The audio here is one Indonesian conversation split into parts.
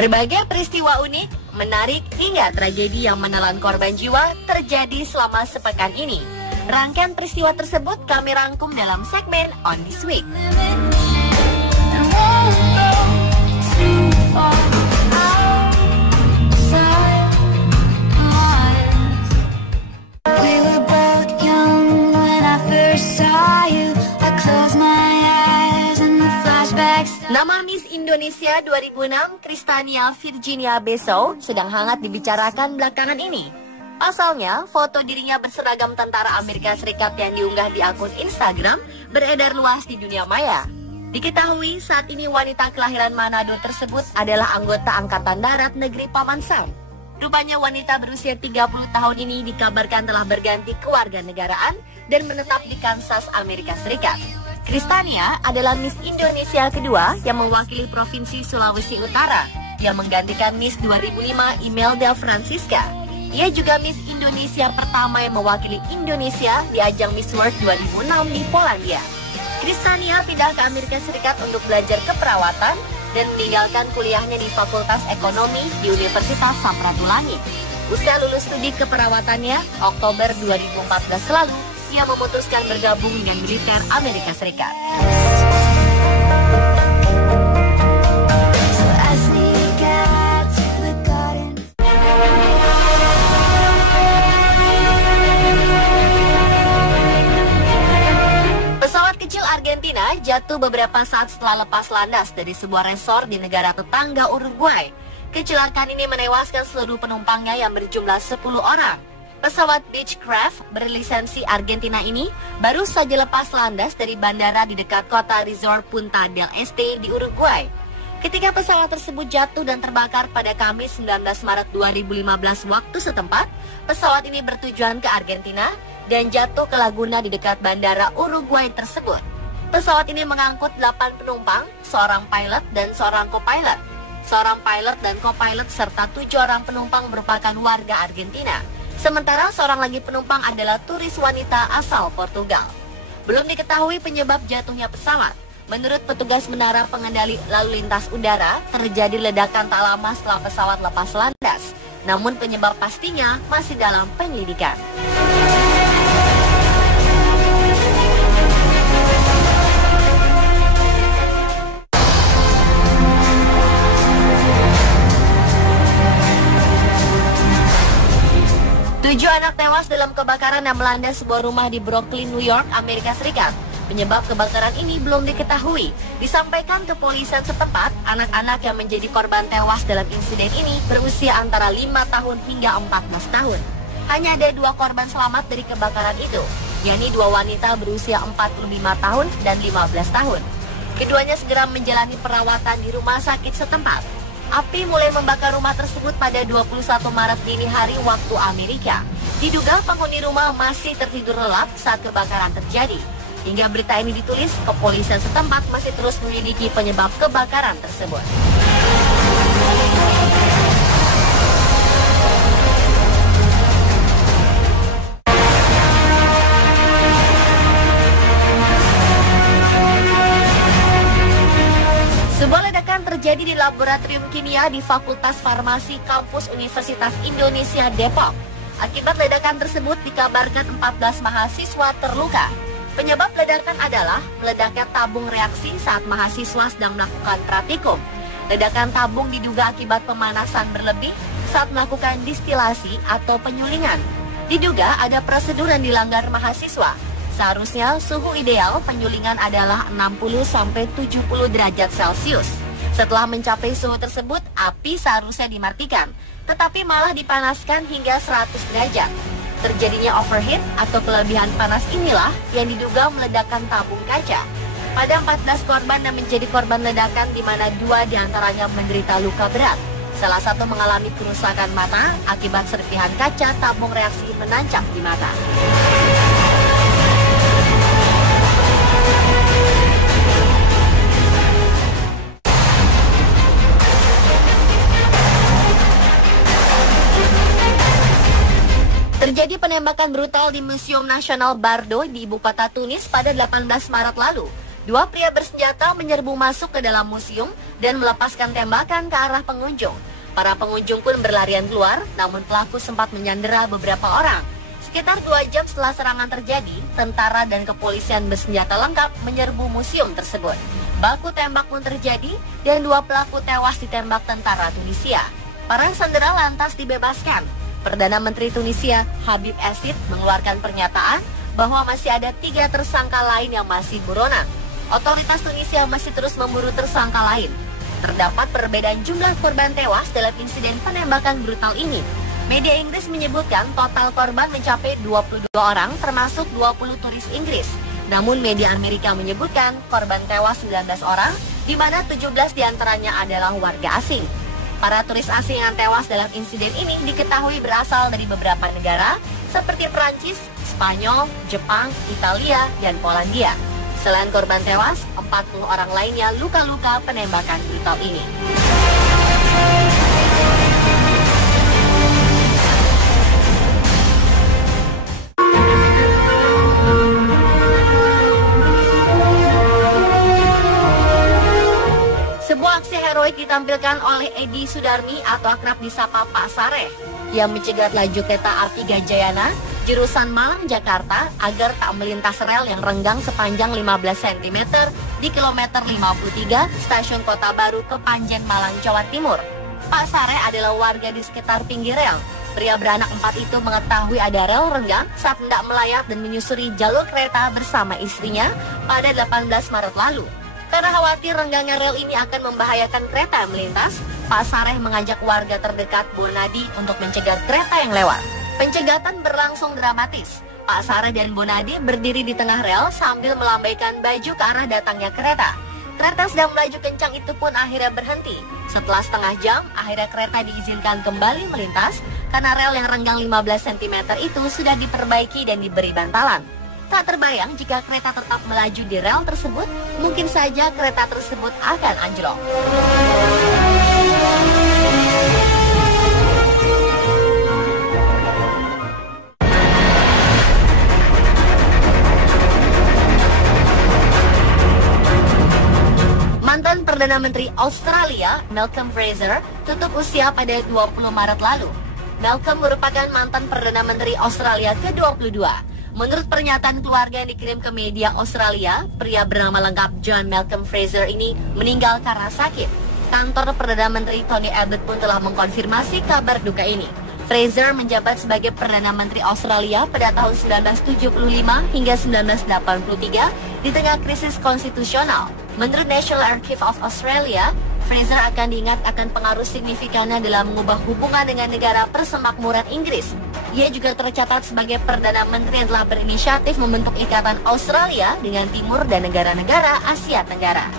Berbagai peristiwa unik, menarik, hingga tragedi yang menelan korban jiwa terjadi selama sepekan ini. Rangkaian peristiwa tersebut kami rangkum dalam segmen On This Week. Nama Miss Indonesia 2006, Kristania Virginia Besow, sedang hangat dibicarakan belakangan ini. Pasalnya, foto dirinya berseragam tentara Amerika Serikat yang diunggah di akun Instagram beredar luas di dunia maya. Diketahui saat ini wanita kelahiran Manado tersebut adalah anggota Angkatan Darat Negeri Paman Sam. Rupanya wanita berusia 30 tahun ini dikabarkan telah berganti kewarganegaraan dan menetap di Kansas, Amerika Serikat. Kristania adalah Miss Indonesia kedua yang mewakili Provinsi Sulawesi Utara yang menggantikan Miss 2005 Imelda Francisca. Ia juga Miss Indonesia pertama yang mewakili Indonesia di ajang Miss World 2006 di Polandia. Kristania pindah ke Amerika Serikat untuk belajar keperawatan dan meninggalkan kuliahnya di Fakultas Ekonomi di Universitas Samratulangi. Usai lulus studi keperawatannya, Oktober 2014 lalu, ia memutuskan bergabung dengan militer Amerika Serikat. Pesawat kecil Argentina jatuh beberapa saat setelah lepas landas dari sebuah resor di negara tetangga Uruguay. Kecelakaan ini menewaskan seluruh penumpangnya yang berjumlah 10 orang. Pesawat Beechcraft berlisensi Argentina ini baru saja lepas landas dari bandara di dekat kota resort Punta del Este di Uruguay. Ketika pesawat tersebut jatuh dan terbakar pada Kamis 19 Maret 2015 waktu setempat, pesawat ini bertujuan ke Argentina dan jatuh ke laguna di dekat bandara Uruguay tersebut. Pesawat ini mengangkut 8 penumpang, seorang pilot dan seorang co-pilot. Seorang pilot dan co-pilot serta 7 orang penumpang merupakan warga Argentina. Sementara seorang lagi penumpang adalah turis wanita asal Portugal. Belum diketahui penyebab jatuhnya pesawat. Menurut petugas menara pengendali lalu lintas udara, terjadi ledakan tak lama setelah pesawat lepas landas. Namun penyebab pastinya masih dalam penyelidikan. Tujuh anak tewas dalam kebakaran yang melanda sebuah rumah di Brooklyn, New York, Amerika Serikat. Penyebab kebakaran ini belum diketahui. Disampaikan kepolisian setempat, anak-anak yang menjadi korban tewas dalam insiden ini berusia antara 5 tahun hingga 14 tahun. Hanya ada 2 korban selamat dari kebakaran itu, yakni 2 wanita berusia 45 tahun dan 15 tahun. Keduanya segera menjalani perawatan di rumah sakit setempat. Api mulai membakar rumah tersebut pada 21 Maret dini hari waktu Amerika. Diduga penghuni rumah masih tertidur lelap saat kebakaran terjadi. Hingga berita ini ditulis, kepolisian setempat masih terus menyelidiki penyebab kebakaran tersebut. Sebuah ledakan terjadi di laboratorium kimia di Fakultas Farmasi Kampus Universitas Indonesia Depok. Akibat ledakan tersebut dikabarkan 14 mahasiswa terluka. Penyebab ledakan adalah meledaknya tabung reaksi saat mahasiswa sedang melakukan praktikum. Ledakan tabung diduga akibat pemanasan berlebih saat melakukan distilasi atau penyulingan. Diduga ada prosedur yang dilanggar mahasiswa. Seharusnya suhu ideal penyulingan adalah 60-70 derajat Celcius. Setelah mencapai suhu tersebut, api seharusnya dimatikan, tetapi malah dipanaskan hingga 100 derajat. Terjadinya overheat atau kelebihan panas inilah yang diduga meledakkan tabung kaca. Pada 14 korban yang menjadi korban ledakan, di mana 2 diantaranya menderita luka berat. Salah satu mengalami kerusakan mata akibat serpihan kaca tabung reaksi menancap di mata. Terjadi penembakan brutal di Museum Nasional Bardo di ibu kota Tunis pada 18 Maret lalu. Dua pria bersenjata menyerbu masuk ke dalam museum dan melepaskan tembakan ke arah pengunjung. Para pengunjung pun berlarian keluar, namun pelaku sempat menyandera beberapa orang. Sekitar 2 jam setelah serangan terjadi, tentara dan kepolisian bersenjata lengkap menyerbu museum tersebut. Baku tembak pun terjadi dan 2 pelaku tewas ditembak tentara Tunisia. Para sandera lantas dibebaskan. Perdana Menteri Tunisia, Habib Essid, mengeluarkan pernyataan bahwa masih ada 3 tersangka lain yang masih buronan. Otoritas Tunisia masih terus memburu tersangka lain. Terdapat perbedaan jumlah korban tewas dalam insiden penembakan brutal ini. Media Inggris menyebutkan total korban mencapai 22 orang termasuk 20 turis Inggris. Namun media Amerika menyebutkan korban tewas 19 orang, di mana 17 diantaranya adalah warga asing. Para turis asing yang tewas dalam insiden ini diketahui berasal dari beberapa negara seperti Perancis, Spanyol, Jepang, Italia, dan Polandia. Selain korban tewas, 40 orang lainnya luka-luka penembakan brutal ini. Sebuah aksi heroik ditampilkan oleh Edi Sudarmi atau akrab disapa Pak Sareh yang mencegat laju kereta api Gajayana jurusan Malang Jakarta agar tak melintas rel yang renggang sepanjang 15 cm di kilometer 53 stasiun Kota Baru Kepanjen Malang, Jawa Timur. Pak Sareh adalah warga di sekitar pinggir rel. Pria beranak 4 itu mengetahui ada rel renggang saat hendak melayat dan menyusuri jalur kereta bersama istrinya pada 18 Maret lalu. Karena khawatir renggangnya rel ini akan membahayakan kereta yang melintas, Pak Sareh mengajak warga terdekat Bonadi untuk mencegat kereta yang lewat. Pencegatan berlangsung dramatis. Pak Sareh dan Bonadi berdiri di tengah rel sambil melambaikan baju ke arah datangnya kereta. Kereta sedang melaju kencang itu pun akhirnya berhenti. Setelah setengah jam, akhirnya kereta diizinkan kembali melintas karena rel yang renggang 15 cm itu sudah diperbaiki dan diberi bantalan. Tak terbayang jika kereta tetap melaju di rel tersebut, mungkin saja kereta tersebut akan anjlok. Mantan Perdana Menteri Australia, Malcolm Fraser, tutup usia pada 20 Maret lalu. Malcolm merupakan mantan Perdana Menteri Australia ke-22. Menurut pernyataan keluarga yang dikirim ke media Australia, pria bernama lengkap John Malcolm Fraser ini meninggal karena sakit. Kantor Perdana Menteri Tony Abbott pun telah mengkonfirmasi kabar duka ini. Fraser menjabat sebagai Perdana Menteri Australia pada tahun 1975 hingga 1983 di tengah krisis konstitusional. Menurut National Archive of Australia, Fraser akan diingat akan pengaruh signifikannya dalam mengubah hubungan dengan negara persemakmuran Inggris. Ia juga tercatat sebagai Perdana Menteri yang telah berinisiatif membentuk Ikatan Australia dengan Timur dan negara-negara Asia Tenggara.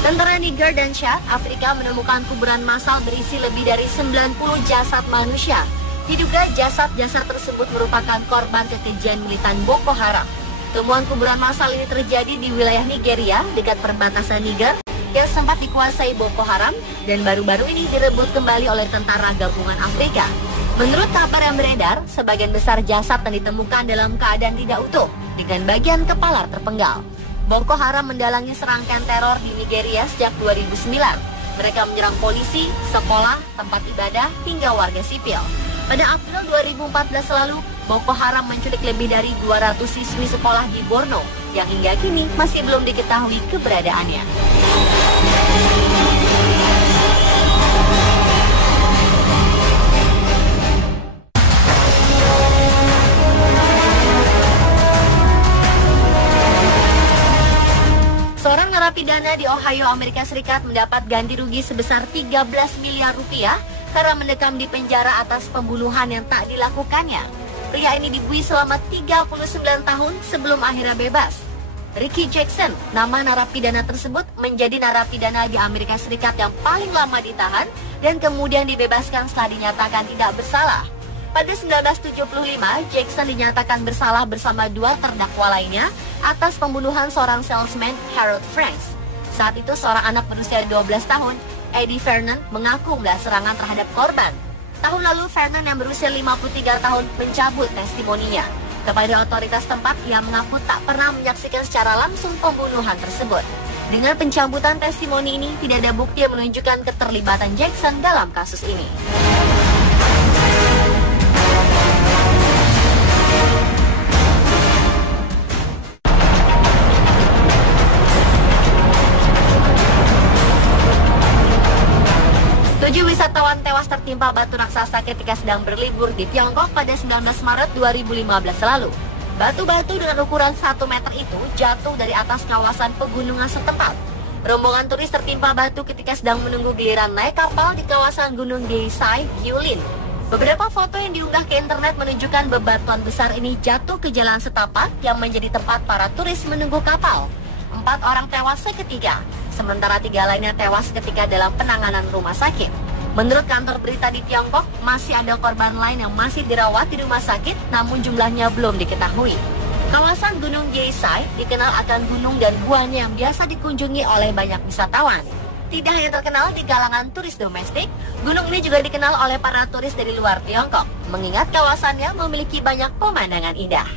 Tentara Niger dan Chad, Afrika menemukan kuburan massal berisi lebih dari 90 jasad manusia. Diduga jasad-jasad tersebut merupakan korban kekejian militan Boko Haram. Temuan kuburan massal ini terjadi di wilayah Nigeria dekat perbatasan Niger yang sempat dikuasai Boko Haram dan baru-baru ini direbut kembali oleh tentara gabungan Afrika. Menurut kabar yang beredar, sebagian besar jasad yang ditemukan dalam keadaan tidak utuh dengan bagian kepala terpenggal. Boko Haram mendalangi serangkaian teror di Nigeria sejak 2009. Mereka menyerang polisi, sekolah, tempat ibadah, hingga warga sipil. Pada April 2014 lalu, Boko Haram menculik lebih dari 200 siswi sekolah di Borno yang hingga kini masih belum diketahui keberadaannya. Seorang narapidana di Ohio, Amerika Serikat mendapat ganti rugi sebesar 13 miliar rupiah karena mendekam di penjara atas pembunuhan yang tak dilakukannya. Pria ini dibuai selama 39 tahun sebelum akhirnya bebas. Ricky Jackson, nama narapidana tersebut, menjadi narapidana di Amerika Serikat yang paling lama ditahan dan kemudian dibebaskan setelah dinyatakan tidak bersalah. Pada 1975, Jackson dinyatakan bersalah bersama 2 terdakwa lainnya atas pembunuhan seorang salesman, Harold Franks. Saat itu seorang anak berusia 12 tahun, Eddie Vernon, mengaku melihat serangan terhadap korban. Tahun lalu, Vernon yang berusia 53 tahun mencabut testimoninya. Kepada otoritas tempat, ia mengaku tak pernah menyaksikan secara langsung pembunuhan tersebut. Dengan pencabutan testimoni ini, tidak ada bukti yang menunjukkan keterlibatan Jackson dalam kasus ini. Tujuh wisatawan tewas tertimpa batu raksasa ketika sedang berlibur di Tiongkok pada 19 Maret 2015 lalu. Batu-batu dengan ukuran 1 meter itu jatuh dari atas kawasan pegunungan setempat. Rombongan turis tertimpa batu ketika sedang menunggu giliran naik kapal di kawasan Gunung Geisai, Yulin. Beberapa foto yang diunggah ke internet menunjukkan bebatuan besar ini jatuh ke jalan setapak yang menjadi tempat para turis menunggu kapal. 4 orang tewas seketika, sementara 3 lainnya tewas ketika dalam penanganan rumah sakit. Menurut kantor berita di Tiongkok, masih ada korban lain yang masih dirawat di rumah sakit, namun jumlahnya belum diketahui. Kawasan Gunung Geisai dikenal akan gunung dan guanya yang biasa dikunjungi oleh banyak wisatawan. Tidak hanya terkenal di kalangan turis domestik, gunung ini juga dikenal oleh para turis dari luar Tiongkok, mengingat kawasannya memiliki banyak pemandangan indah.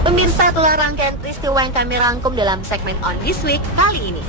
Pemirsa, itulah rangkaian peristiwa yang kami rangkum dalam segmen On This Week kali ini.